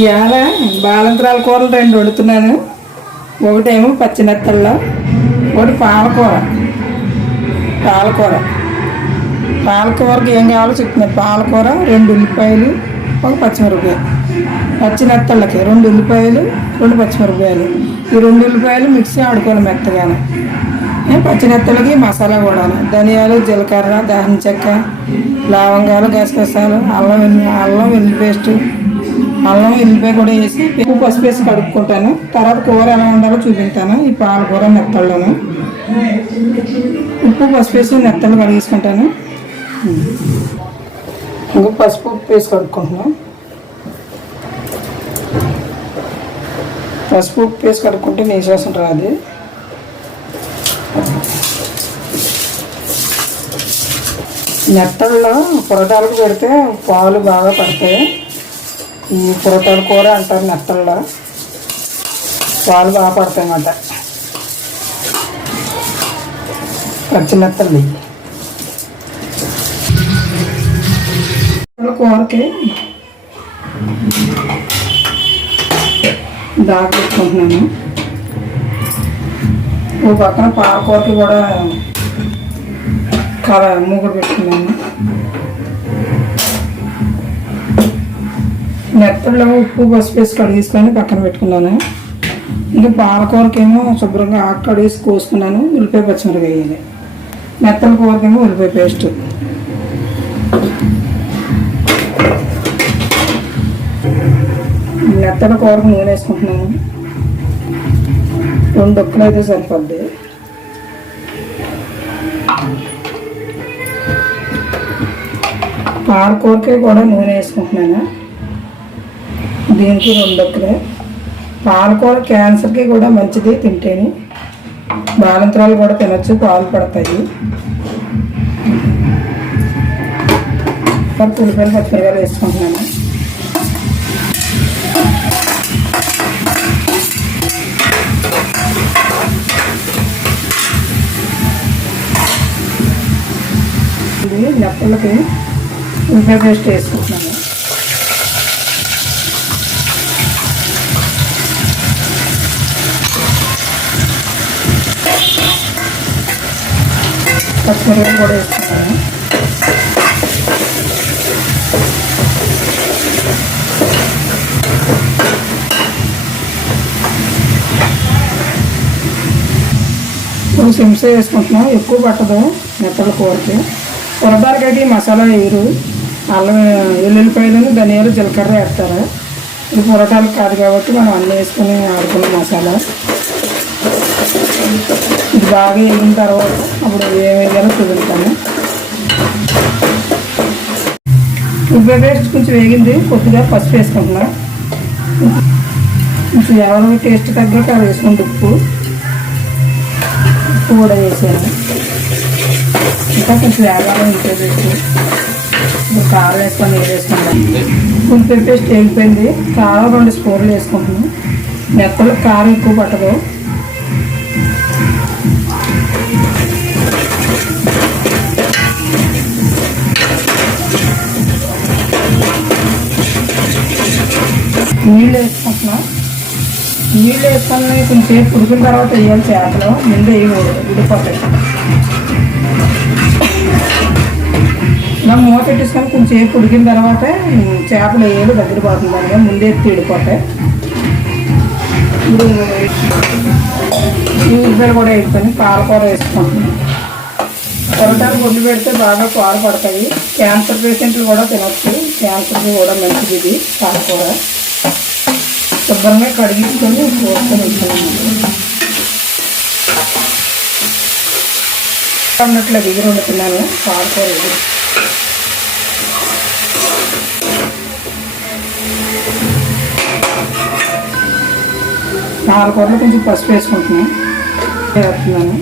ఇవాళ బాలంత్రాల కూరలు రెండు వండుతున్నాను. ఒకటేమో పచ్చినెత్తల్లో ఒకటి పాలకూర. పాలకూర. పాలకూరకి ఏం కావాలో చెప్తున్నాను పాలకూర రెండు ఉల్లిపాయలు ఒక పచ్చిమిరపకాయ. పచ్చినత్తళ్ళకి రెండు ఉల్లిపాయలు రెండు పచ్చిమిరపకాయలు. ఈ రెండు ఉల్లిపాయలు మిక్సీ ఆడుకోవాలి మెత్తగానే. పచ్చి పచ్చినత్తలకి మసాలా కూడా ధనియాలు జీలకర్ర దాహన చెక్క లవంగాలు గసగసాలు అల్లం వెల్లి అల్లం వెల్లి పేస్ట్. అల్లం వెల్లిపాయ కూడా వేసి ఉప్పు పసుపు వేసి కడుక్కుంటాను. తర్వాత కూర ఎలా ఉండాలో చూపిస్తాను ఈ పాలకూర నెత్తళ్ళను. ఉప్పు పసుపు వేసి నెత్తలు కడిగేసుకుంటాను. ఇంకా పసుపు ఉప్పు వేసి కడుక్కుంటున్నాను. పసుపు ఉప్పు వేసి కడుక్కుంటే నీశ్వాసం రాదు. నెత్తల్లో పొరటాలకు పెడితే పాలు బాగా పడతాయి. ఈ పురటాల కూర అంటారు నెత్తల్లో పాలు బాగా పడతాయి అన్నమాట. పచ్చి నెత్తలు కూరకి దాకా పెట్టుకుంటున్నాను. ఓ పక్కన పాలకూరకి కూడా కల మూగుడు పెట్టుకున్నాను. మెత్తల్లో ఉప్పు పసుపు వేసి కడిగేసుకొని పక్కన పెట్టుకున్నాను. ఇంకా పాలకూరకేమో శుభ్రంగా ఆకు కడిగేసి కోసుకున్నాను. ఉల్లిపాయ పచ్చిమిరపకాయ వేయాలి. మెత్తల కూరకేమో ఉల్లిపాయ పేస్ట్. మెత్తల కూరకు నూనె వేసుకుంటున్నాను రెండు ఒక్కలు అయితే సరిపోద్ది. పాలకూరకి కూడా నూనె వేసుకుంటున్నాను. దీనికి రెండు ఒక్కలే పాలకూర క్యాన్సర్కి కూడా మంచిది తింటేని. బాలంత్రాలు కూడా తినొచ్చు పాలు పడతాయి. ఉల్లిపాయలు పచ్చిమిరకాయలు వేసుకుంటున్నాను. ఇది నెప్పలకి ఉల్లిపాయ పేస్ట్ వేసుకుంటున్నాను పచ్చిమిరపకాయలు కూడా వేసుకున్నాను ఇప్పుడు సిమ్సే వేసుకుంటున్నాం ఎక్కువ పట్టదు మెత్తల కూరకి కూరదారికి ఈ మసాలా వేయరు. అల్లం ఎల్లుల్లిపాయలను ధనియాలు జీలకర్ర వేస్తారు. ఇది పొరటాలు కాదు కాబట్టి మనం అన్నీ వేసుకుని ఆడుకున్న మసాలా. ఇది బాగా వేగిన తర్వాత అప్పుడు ఏం వేయాలో చూపిస్తాను. ఉప్పు పేస్ట్ కొంచెం వేగింది. కొద్దిగా పసుపు వేసుకుంటున్నా. కొంచెం ఎవరి టేస్ట్ తగ్గట్టు అది వేసుకుంటే ఉప్పు. ఉప్పు కూడా వేసాను. ఇంకా కొంచెం వేగాలి ఇంకే పేస్ట్ ఇప్పుడు కారం వేసుకొని నీరు వేసుకుంటాను ఉల్లిపాయ పేస్ట్ వెళ్ళిపోయింది కారం రెండు స్పూన్లు వేసుకుంటున్నాం. మెత్తలు కారం ఎక్కువ పట్టదు. నీళ్ళు వేసుకుంటున్నా. నీళ్ళు వేసుకొని కొంచెం పురుగుల తర్వాత వేయాలి చేపలు. ముందు వేయకూడదు విడిపోతాయి ఇలా మూత పెట్టేసుకొని కొంచెం సేపు ఉడికిన తర్వాత చేపలు వేయాలి దగ్గర పోతుంది అని ముందే తీడిపోతాయి ఇప్పుడు ఉల్లిపాయలు కూడా వేసుకొని పాలకూర వేసుకుంటున్నాం పొరటాలు గుడ్లు పెడితే బాగా కూర పడతాయి. క్యాన్సర్ పేషెంట్లు కూడా తినచ్చు. క్యాన్సర్కి కూడా మంచిది ఇది పాలకూర శుభ్రంగా కడిగించుకొని కోసుకొని వచ్చాను అన్నట్లు దిగురు ఉంటున్నాను పాలకూర నాలుగు పాలకూరలో కొంచెం పసుపు వేసుకుంటున్నాను వేస్తున్నాను.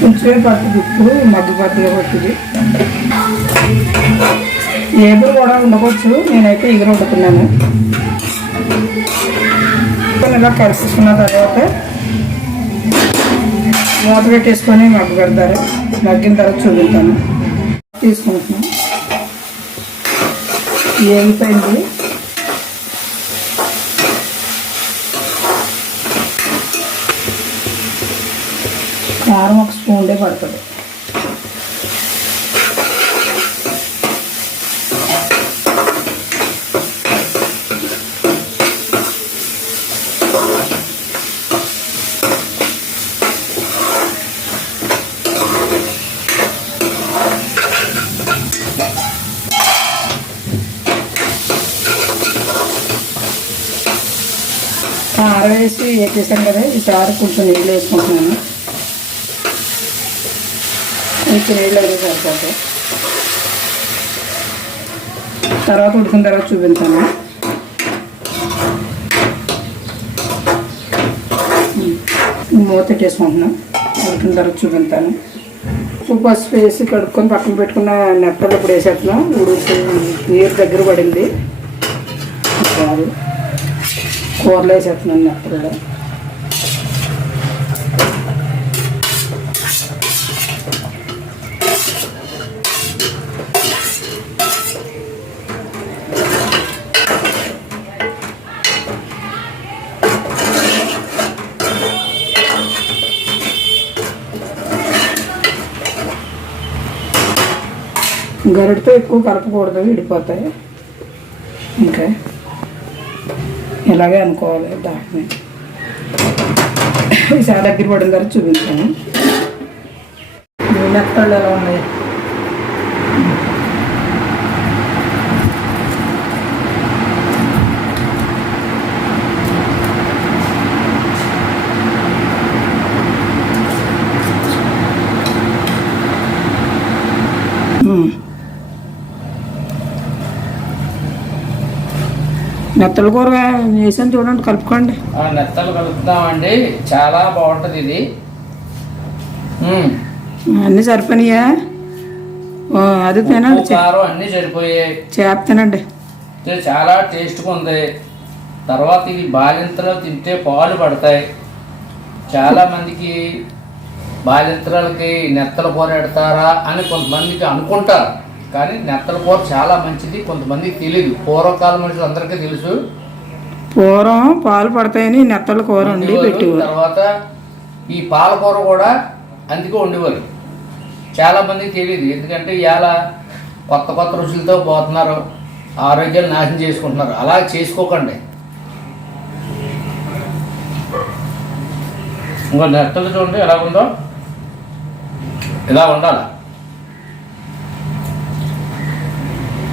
కొంచెం పడుతుంది ఉప్పు మగ్గు పట్టుగా పట్టుది ఏదో కూడా ఉండవచ్చు. నేనైతే ఎగురు వండుతున్నాను. ఇలా కలిసేసుకున్న తర్వాత మూత పెట్టేసుకొని మగ్గు పెడతారు మగ్గిన తర్వాత చూపిస్తాను. తీసుకుంటున్నాను ఏగిపోయింది కారం ఒక స్పూన్లే పడుతుంది. ఆరవేసి వేసేసాం కదా ఈసారి కొంచెం నీళ్ళు వేసుకుంటున్నాను. కొంచెం నీళ్ళు అయితే సరిపోతాయి. తర్వాత ఉడికిన తర్వాత చూపించాను మూత పెట్టేసుకుంటున్నాం ఉడికిన తర్వాత చూపించాను ఉప్పు పసుపు వేసి కడుక్కొని పక్కన పెట్టుకున్న నెత్తలు ఇప్పుడు వేసేస్తున్నాం. ఉడికి నీరు దగ్గర పడింది. కాదు కూరలో వేసేస్తున్నాను నెత్తలు గరిటతో ఎక్కువ కలపకూడదు విడిపోతాయి. ఇంకా ఇలాగే అనుకోవాలి దాన్ని. ఈసారి దగ్గర పడిన తర్వాత చూపించాను. మెత్తళ్ళు ఎలా ఉన్నాయి? నెత్తల కూర వేసాను చూడండి కలుపుకోండి. ఆ నెత్తలు కలుపుతామండి. చాలా బాగుంటుంది ఇది. అన్నీ సరిపోయినాయా? అది తినండి కారం అన్నీ సరిపోయాయి. చేప తినండి. చాలా టేస్ట్గా ఉంది. తర్వాత ఇది బాలింతలో తింటే పాలు పడతాయి. చాలా మందికి బాలింతరాలకి నెత్తల కూర పెడతారా అని కొంతమందికి అనుకుంటారు. కానీ నెత్తల కూర చాలా మంచిది కొంతమందికి తెలియదు పూర్వకాలం మనుషులు అందరికీ తెలుసు. పూర్వం పాలు పడతాయని నెత్తల కూర వండి. పెట్టేవారు. తర్వాత ఈ పాలకూర కూడా అందుకే వండేవారు. చాలా మందికి తెలియదు ఎందుకంటే ఇవాళ కొత్త కొత్త రుచులతో పోతున్నారు. ఆరోగ్యాలు నాశనం చేసుకుంటున్నారు. అలా చేసుకోకండి. ఇంకో నెత్తలు చూడండి ఎలా ఉందో. ఇలా ఉండాలి.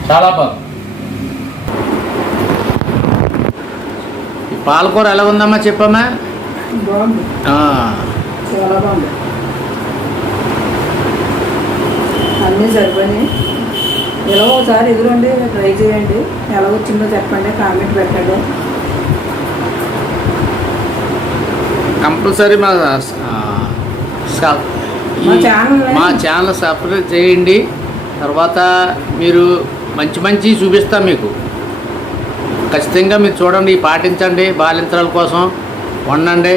చాలా బాగుంది. పాలకూర ఎలా ఉందమ్మా చెప్పమ్మా? చాలా బాగుంది. అన్నీ సరిపోయినాయి. ఇలా ఒకసారి ఎదురండి ట్రై చేయండి. ఎలా వచ్చిందో చెప్పండి కామెంట్ పెట్టండి. కంపల్సరీ మా మా ఛానల్ సబ్స్క్రైబ్ చేయండి. తర్వాత మీరు మంచి మంచి చూపిస్తాం మీకు. ఖచ్చితంగా మీరు చూడండి పాటించండి బాలింతరాల కోసం. వండండి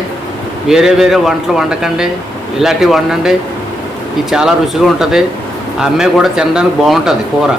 వేరే వేరే వంటలు వండకండి ఇలాంటివి వండండి. ఇది చాలా రుచిగా ఉంటుంది. ఆ అమ్మాయి కూడా తినడానికి బాగుంటుంది కూర.